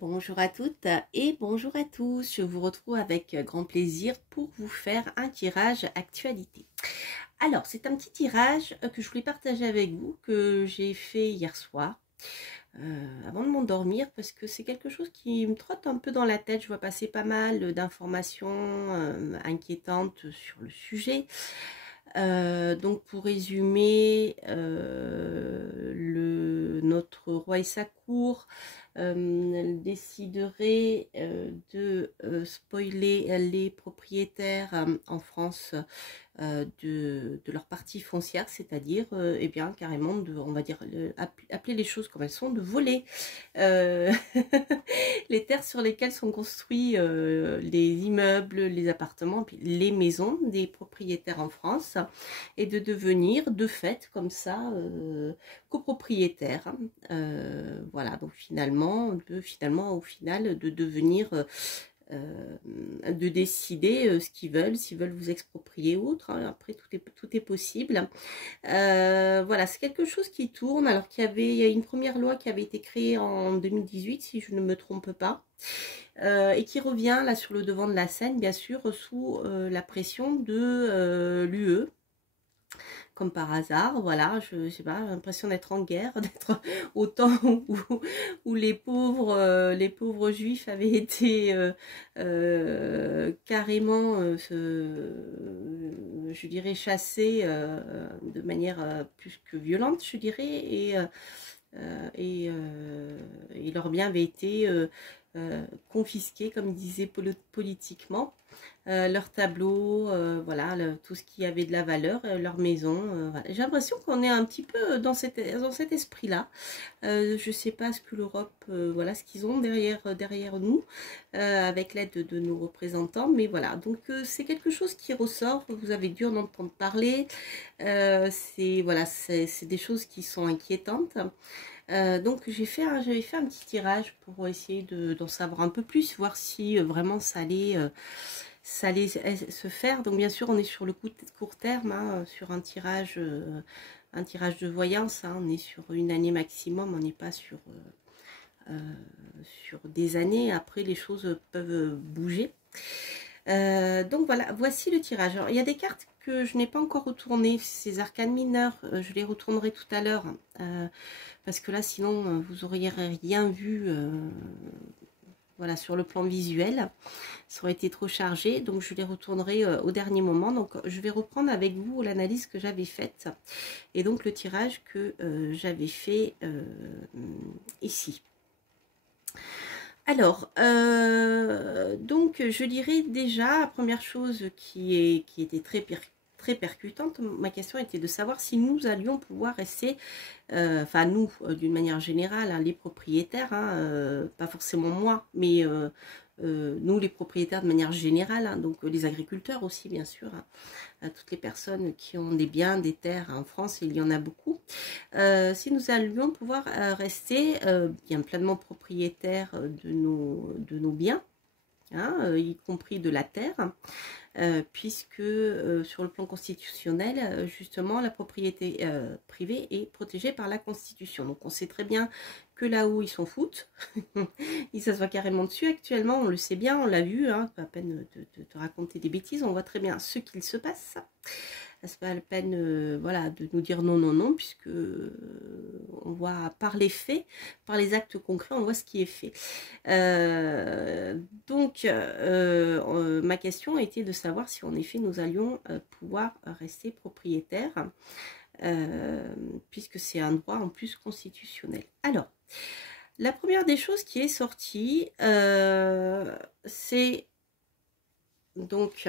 Bonjour à toutes et bonjour à tous. Je vous retrouve avec grand plaisir pour vous faire un tirage actualité. Alors, c'est un petit tirage que je voulais partager avec vous, que j'ai fait hier soir, avant de m'endormir, parce que c'est quelque chose qui me trotte un peu dans la tête. Je vois passer pas mal d'informations inquiétantes sur le sujet. Donc pour résumer, notre roi et sa cour déciderait de spoiler les propriétaires en France de leur partie foncière, c'est-à-dire eh bien carrément on va dire appeler les choses comme elles sont, de voler euh, les terres sur lesquelles sont construits les immeubles, les appartements, puis les maisons des propriétaires en France, et de devenir de fait comme ça copropriétaire. Voilà, donc finalement au final de devenir de décider ce qu'ils veulent, s'ils veulent vous exproprier ou autre, hein. Après tout est possible. Voilà, c'est quelque chose qui tourne, alors il y a une première loi qui avait été créée en 2018 si je ne me trompe pas, et qui revient là sur le devant de la scène, bien sûr, sous la pression de l'UE. Comme par hasard, voilà, je sais pas, j'ai l'impression d'être en guerre, d'être au temps où les pauvres juifs avaient été carrément, je dirais, chassés de manière plus que violente, je dirais, et leurs biens avaient été confisqués, comme ils disaient politiquement. Leurs tableaux, voilà, tout ce qui avait de la valeur, leur maison. Voilà. J'ai l'impression qu'on est un petit peu dans cet esprit-là. Je ne sais pas ce que l'Europe, voilà, ce qu'ils ont derrière nous, avec l'aide de nos représentants, mais voilà. Donc c'est quelque chose qui ressort. Vous avez dû en entendre parler. Voilà, c'est des choses qui sont inquiétantes. Donc j'avais fait un petit tirage pour essayer d'en savoir un peu plus, voir si vraiment ça allait se faire. Donc bien sûr on est sur le court terme, hein, sur un tirage de voyance, hein. On est sur une année maximum, on n'est pas sur des années. Après les choses peuvent bouger. Donc voilà, voici le tirage. Alors, il y a des cartes que je n'ai pas encore retournées, ces arcanes mineures, je les retournerai tout à l'heure, parce que là sinon vous auriez rien vu, voilà, sur le plan visuel, ça aurait été trop chargé, donc je les retournerai au dernier moment. Donc je vais reprendre avec vous l'analyse que j'avais faite, et donc le tirage que j'avais fait ici. Alors, donc je dirais déjà, la première chose qui était très percutante, ma question était de savoir si nous allions pouvoir rester, enfin nous, d'une manière générale, hein, les propriétaires, hein, pas forcément moi, mais nous les propriétaires de manière générale, hein, donc les agriculteurs aussi bien sûr, hein, à toutes les personnes qui ont des biens, des terres en France, il y en a beaucoup. Si nous allions pouvoir rester bien pleinement propriétaires de nos biens, hein, y compris de la terre, puisque sur le plan constitutionnel, justement, la propriété privée est protégée par la Constitution. Donc on sait très bien que là où ils s'en foutent, ils s'assoient carrément dessus actuellement, on le sait bien, on l'a vu, hein, pas la peine de te raconter des bêtises, on voit très bien ce qu'il se passe. C'est pas la peine voilà, de nous dire non, non, non, puisque on voit par les faits, par les actes concrets, on voit ce qui est fait. Donc, ma question était de savoir si en effet nous allions pouvoir rester propriétaires, puisque c'est un droit en plus constitutionnel. Alors, la première des choses qui est sortie, c'est donc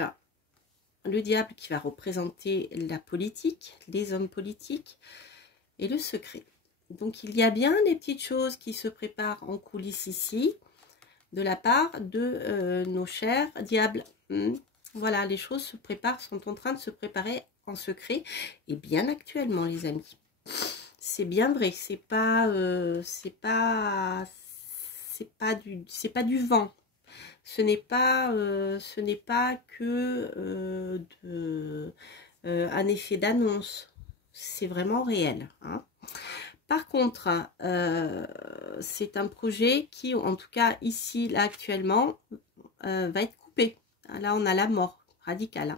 le diable qui va représenter la politique, les hommes politiques et le secret. Donc il y a bien des petites choses qui se préparent en coulisses ici, de la part de nos chers diables. Voilà, les choses se préparent, sont en train de se préparer en secret, et bien actuellement les amis. C'est bien vrai, c'est pas du vent. Ce n'est pas que un effet d'annonce. C'est vraiment réel, hein. Par contre, c'est un projet qui, en tout cas ici, là actuellement, va être coupé. Là, on a la mort radicale.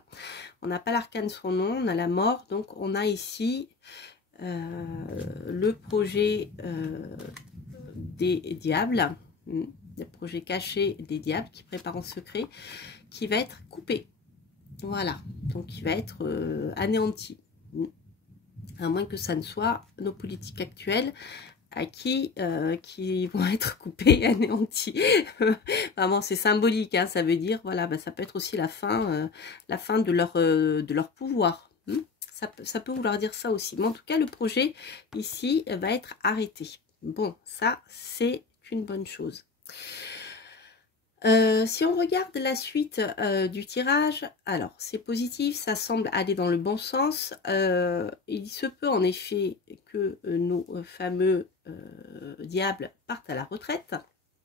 On n'a pas l'arcane son nom, on a la mort. Donc, on a ici le projet des diables, des projets cachés des diables qui préparent en secret, qui va être coupé. Voilà, donc il va être anéanti. À moins que ça ne soit nos politiques actuelles à qui vont être coupés, anéantis. Vraiment, c'est symbolique, hein, ça veut dire, voilà, bah, ça peut être aussi la fin de leur pouvoir. Ça peut vouloir dire ça aussi. Mais en tout cas, le projet ici va être arrêté. Bon, ça, c'est une bonne chose. Si on regarde la suite du tirage, alors c'est positif, ça semble aller dans le bon sens. Il se peut en effet que nos fameux diables partent à la retraite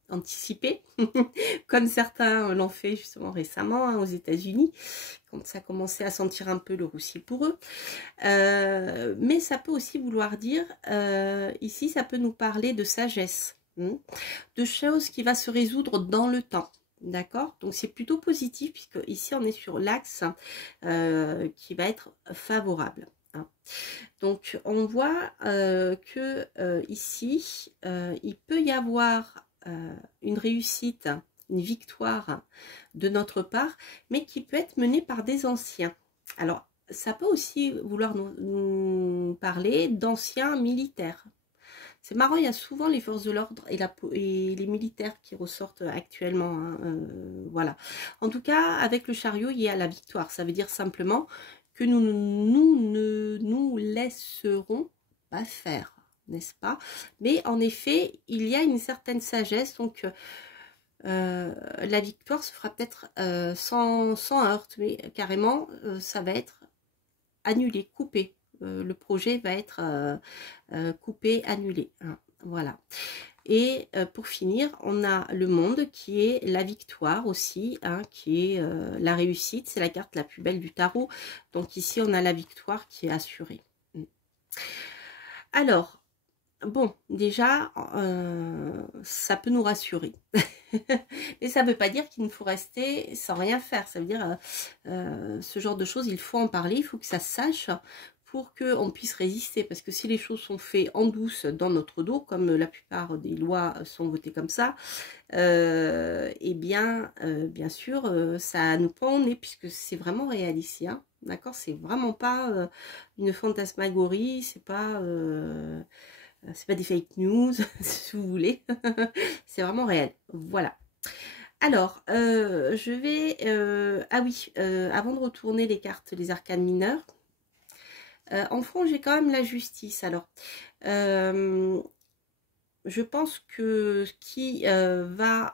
anticipée, comme certains l'ont fait justement récemment, hein, aux États-Unis, quand ça commençait à sentir un peu le roussi pour eux. Mais ça peut aussi vouloir dire, ici ça peut nous parler de sagesse. De choses qui va se résoudre dans le temps, d'accord? Donc c'est plutôt positif puisque ici on est sur l'axe qui va être favorable, hein. Donc on voit que ici il peut y avoir une réussite, une victoire de notre part, mais qui peut être menée par des anciens. Alors ça peut aussi vouloir nous parler d'anciens militaires. C'est marrant, il y a souvent les forces de l'ordre et les militaires qui ressortent actuellement, hein, voilà. En tout cas, avec le chariot, il y a la victoire. Ça veut dire simplement que nous ne nous laisserons pas faire, n'est-ce pas? Mais en effet, il y a une certaine sagesse, donc la victoire se fera peut-être sans heurte, mais carrément, ça va être annulé, coupé. Le projet va être coupé, annulé, hein, voilà. Et pour finir, on a le monde qui est la victoire aussi, hein, qui est la réussite. C'est la carte la plus belle du tarot. Donc ici, on a la victoire qui est assurée. Alors, bon, déjà, ça peut nous rassurer. Mais ça ne veut pas dire qu'il ne faut rester sans rien faire. Ça veut dire, ce genre de choses, il faut en parler, il faut que ça se sache pour qu'on puisse résister. Parce que si les choses sont faites en douce dans notre dos, comme la plupart des lois sont votées comme ça, eh bien, bien sûr, ça nous prend au nez, puisque c'est vraiment réaliste, hein, d'accord? C'est vraiment pas une fantasmagorie, c'est pas des fake news, si vous voulez. C'est vraiment réel. Voilà. Alors, je vais... ah oui, avant de retourner les cartes, les arcanes mineures, en fond, j'ai quand même la justice. Alors, je pense que ce qui va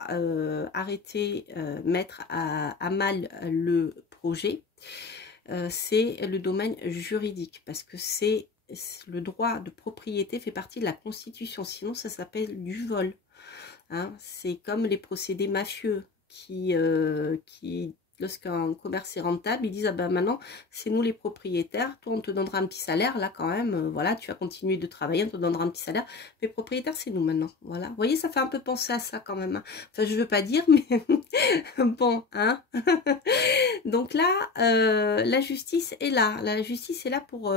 arrêter, mettre à mal le projet, c'est le domaine juridique. Parce que c'est le droit de propriété fait partie de la Constitution. Sinon, ça s'appelle du vol. Hein, c'est comme les procédés mafieux qui lorsqu'un commerce est rentable, ils disent, ah ben maintenant, c'est nous les propriétaires, toi on te donnera un petit salaire, là quand même, voilà, tu vas continuer de travailler, on te donnera un petit salaire, mais propriétaires, c'est nous maintenant, voilà. Vous voyez, ça fait un peu penser à ça quand même, hein. Enfin, je veux pas dire, mais bon, hein. Donc là, la justice est là, pour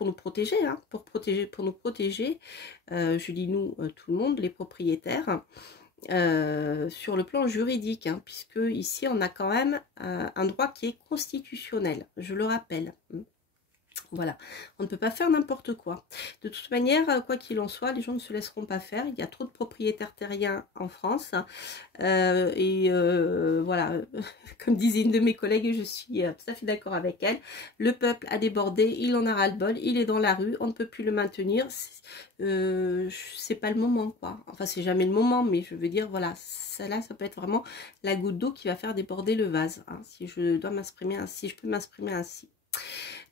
nous protéger, hein, pour nous protéger, je dis nous, tout le monde, les propriétaires, sur le plan juridique, hein, puisque ici on a quand même un droit qui est constitutionnel, je le rappelle. Voilà, on ne peut pas faire n'importe quoi. De toute manière, quoi qu'il en soit, les gens ne se laisseront pas faire. Il y a trop de propriétaires terriens en France. Voilà, comme disait une de mes collègues, et je suis tout à fait d'accord avec elle, le peuple a débordé, il en a ras-le-bol, il est dans la rue, on ne peut plus le maintenir. C'est pas le moment, quoi. Enfin, c'est jamais le moment, mais je veux dire, voilà, ça peut être vraiment la goutte d'eau qui va faire déborder le vase, hein, si je dois m'exprimer ainsi, si je peux m'exprimer ainsi.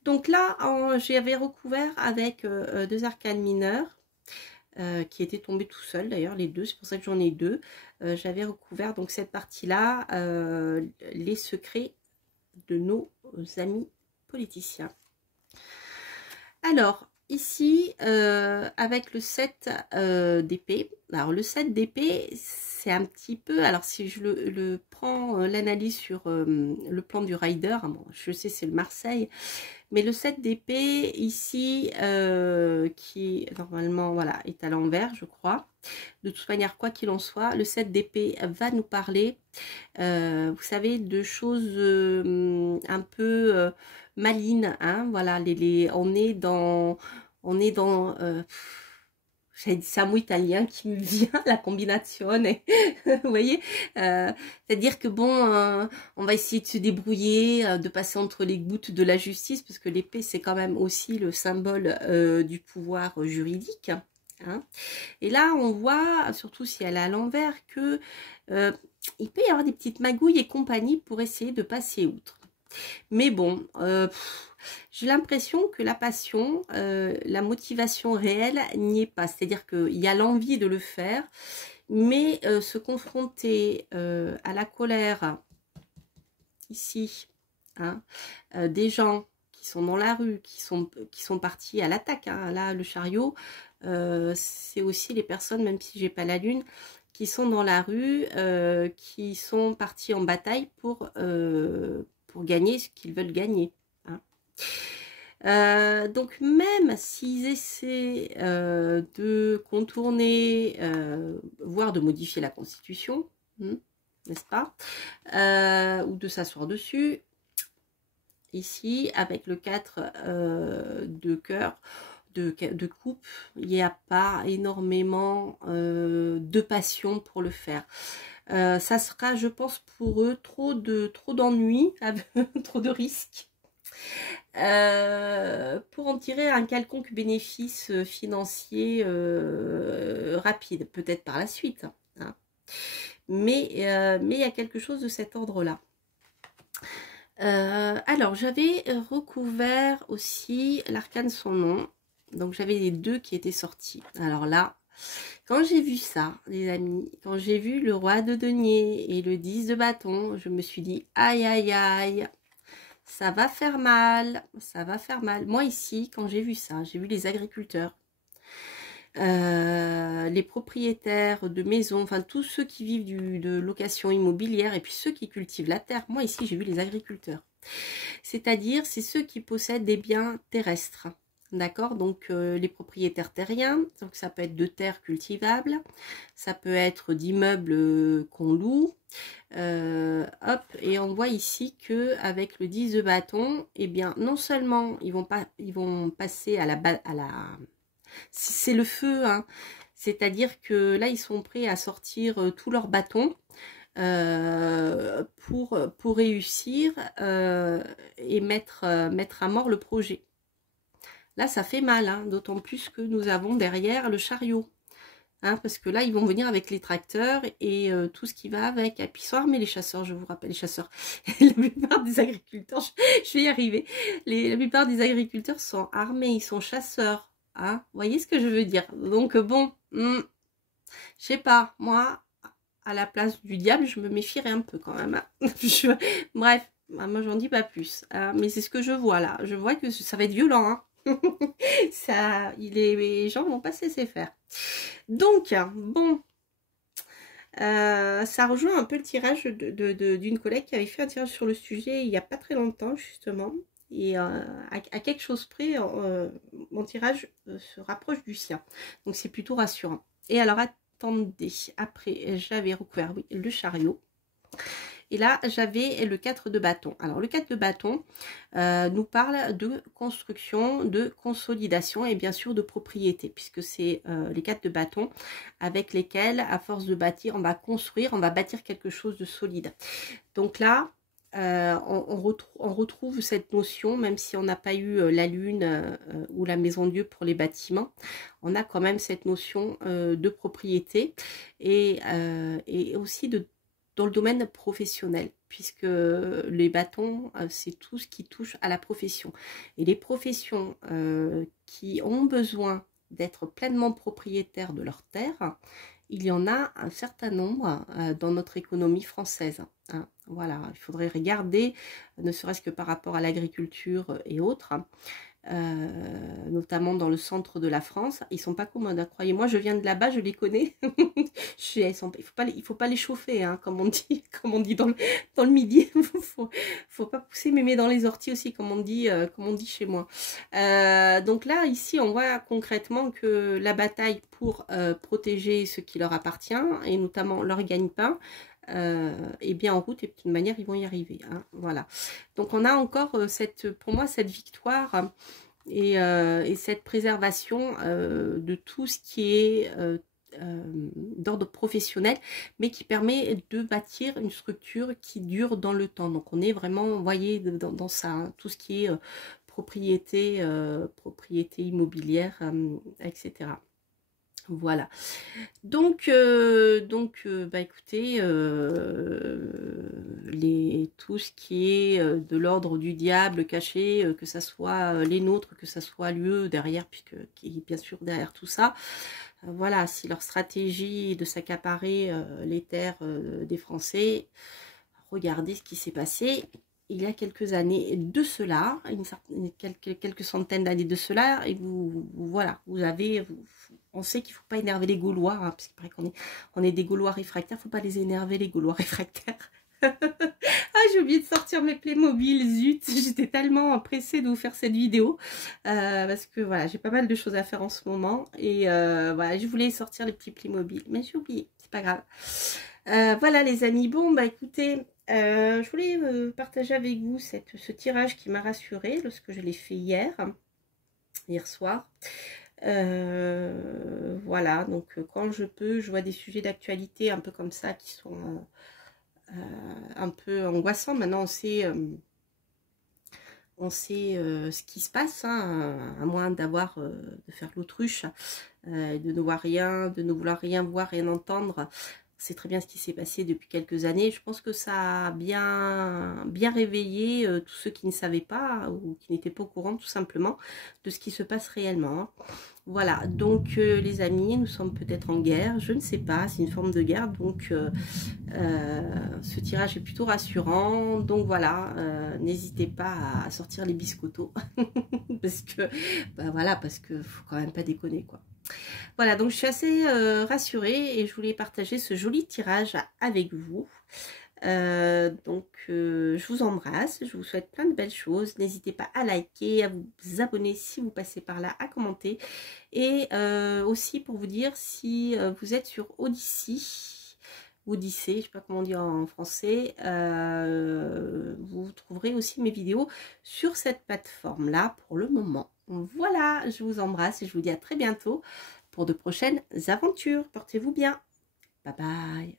Donc là, j'avais recouvert avec deux arcanes mineurs qui étaient tombés tout seuls, d'ailleurs, les deux, c'est pour ça que j'en ai deux. J'avais recouvert donc cette partie-là, les secrets de nos amis politiciens. Alors, ici, avec le 7 d'épée, alors le 7 d'épée, c'est un petit peu, alors si je le prends, l'analyse sur le plan du rider, hein, bon, je sais c'est le Marseille, mais le 7 d'épée ici, qui normalement voilà, est à l'envers, je crois. De toute manière, quoi qu'il en soit, le 7 d'épée va nous parler, vous savez, de choses un peu malines, hein, voilà, on est dans c'est un mot italien qui me vient, la combinazione, vous voyez, c'est-à-dire que bon, on va essayer de se débrouiller, de passer entre les gouttes de la justice, parce que l'épée, c'est quand même aussi le symbole du pouvoir juridique, hein. Et là, on voit, surtout si elle est à l'envers, que il peut y avoir des petites magouilles et compagnie pour essayer de passer outre. Mais bon, j'ai l'impression que la passion, la motivation réelle n'y est pas. C'est-à-dire qu'il y a l'envie de le faire, mais se confronter à la colère, ici, hein, des gens qui sont dans la rue, qui sont partis à l'attaque, hein. Là, le chariot, c'est aussi les personnes, même si j'ai pas la lune, qui sont dans la rue, qui sont partis en bataille pour gagner ce qu'ils veulent gagner, hein. Donc même s'ils essaient de contourner, voire de modifier la Constitution, n'est-ce pas, ou de s'asseoir dessus, ici avec le 4 de cœur, de coupe, il n'y a pas énormément de passion pour le faire. Ça sera, je pense, pour eux trop d'ennuis, trop de risques, pour en tirer un quelconque bénéfice financier rapide, peut-être par la suite, hein. Mais il y a quelque chose de cet ordre-là. Alors, j'avais recouvert aussi l'arcane son nom. Donc, j'avais les deux qui étaient sortis. Alors là, quand j'ai vu ça, les amis, quand j'ai vu le roi de denier et le 10 de bâton, je me suis dit, aïe, aïe, aïe, ça va faire mal, ça va faire mal. Moi, ici, quand j'ai vu ça, j'ai vu les agriculteurs, les propriétaires de maisons, enfin tous ceux qui vivent de location immobilière et puis ceux qui cultivent la terre. Moi ici j'ai vu les agriculteurs, c'est-à-dire c'est ceux qui possèdent des biens terrestres, d'accord, donc les propriétaires terriens, donc ça peut être de terres cultivables, ça peut être d'immeubles qu'on loue, hop, et on voit ici que avec le 10 de bâton, eh bien non seulement ils vont passer à la c'est le feu, hein. C'est-à-dire que là, ils sont prêts à sortir tous leurs bâtons pour réussir et mettre à mort le projet. Là, ça fait mal, hein, d'autant plus que nous avons derrière le chariot. Hein, parce que là, ils vont venir avec les tracteurs et tout ce qui va avec. Et puis, ils sont armés, les chasseurs, je vous rappelle, les chasseurs. La plupart des agriculteurs, je vais y arriver, la plupart des agriculteurs sont armés, ils sont chasseurs. Hein, vous voyez ce que je veux dire? Donc bon, je sais pas, moi, à la place du diable, je me méfierais un peu quand même, hein. Bref, moi j'en dis pas plus, hein, mais c'est ce que je vois là. Je vois que ça va être violent, hein. Les gens vont pas se laisser faire. Donc, bon, ça rejoint un peu le tirage d'une collègue qui avait fait un tirage sur le sujet il n'y a pas très longtemps, justement. Et à quelque chose près, mon tirage se rapproche du sien. Donc c'est plutôt rassurant. Et alors attendez, après j'avais recouvert, oui, le chariot. Et là j'avais le 4 de bâton. Alors le 4 de bâton nous parle de construction, de consolidation et bien sûr de propriété. Puisque c'est les 4 de bâton avec lesquels, à force de bâtir, on va construire, on va bâtir quelque chose de solide. Donc là, on retrouve cette notion, même si on n'a pas eu la lune ou la maison Dieu pour les bâtiments, on a quand même cette notion de propriété et aussi dans le domaine professionnel, puisque les bâtons, c'est tout ce qui touche à la profession. Et les professions qui ont besoin d'être pleinement propriétaires de leur terre, il y en a un certain nombre dans notre économie française, hein. Voilà, il faudrait regarder, ne serait-ce que par rapport à l'agriculture et autres, notamment dans le centre de la France. Ils sont pas commodes, hein, croyez-moi, je viens de là-bas, je les connais. Il faut pas les chauffer, hein, comme on dit dans le midi. Faut pas pousser mémé dans les orties aussi, comme on dit chez moi. Donc là, ici, on voit concrètement que la bataille pour protéger ce qui leur appartient, et notamment leur gagne-pain, est bien en route, et de toute manière, ils vont y arriver. Hein, voilà. Donc on a encore pour moi, cette victoire et cette préservation de tout ce qui est d'ordre professionnel, mais qui permet de bâtir une structure qui dure dans le temps. Donc on est vraiment, vous voyez, dans ça, hein, tout ce qui est propriété immobilière, etc. Voilà. Donc bah écoutez, tout ce qui est de l'ordre du diable caché, que ça soit les nôtres, que ça soit l'UE derrière, qui est bien sûr derrière tout ça. Voilà, si leur stratégie est de s'accaparer les terres des Français, regardez ce qui s'est passé il y a quelques années de cela, quelques centaines d'années de cela, et voilà, on sait qu'il ne faut pas énerver les Gaulois, hein, parce qu'il paraît qu'on est des Gaulois réfractaires, il ne faut pas les énerver, les Gaulois réfractaires. Ah, j'ai oublié de sortir mes Playmobil, zut, j'étais tellement pressée de vous faire cette vidéo, parce que voilà, j'ai pas mal de choses à faire en ce moment, et voilà, je voulais sortir les petits Playmobil, mais j'ai oublié, c'est pas grave. Voilà les amis, bon bah écoutez, je voulais partager avec vous ce tirage qui m'a rassurée lorsque je l'ai fait hier soir. Voilà, donc quand je peux, je vois des sujets d'actualité un peu comme ça qui sont un peu angoissants. Maintenant on sait ce qui se passe, hein, à moins de faire l'autruche, de ne vouloir rien voir, rien entendre. C'est très bien ce qui s'est passé depuis quelques années. Je pense que ça a bien réveillé tous ceux qui ne savaient pas ou qui n'étaient pas au courant tout simplement de ce qui se passe réellement. Hein. Voilà, donc les amis, nous sommes peut-être en guerre, je ne sais pas, c'est une forme de guerre, donc ce tirage est plutôt rassurant. Donc voilà, n'hésitez pas à sortir les biscottos, parce que, bah voilà, parce que faut quand même pas déconner, quoi. Voilà, donc je suis assez rassurée et je voulais partager ce joli tirage avec vous. Je vous embrasse, je vous souhaite plein de belles choses. N'hésitez pas à liker, à vous abonner si vous passez par là, à commenter. Et aussi pour vous dire, si vous êtes sur Odyssée, je ne sais pas comment dire en français, vous trouverez aussi mes vidéos sur cette plateforme-là pour le moment. Voilà, je vous embrasse et je vous dis à très bientôt pour de prochaines aventures. Portez-vous bien. Bye bye.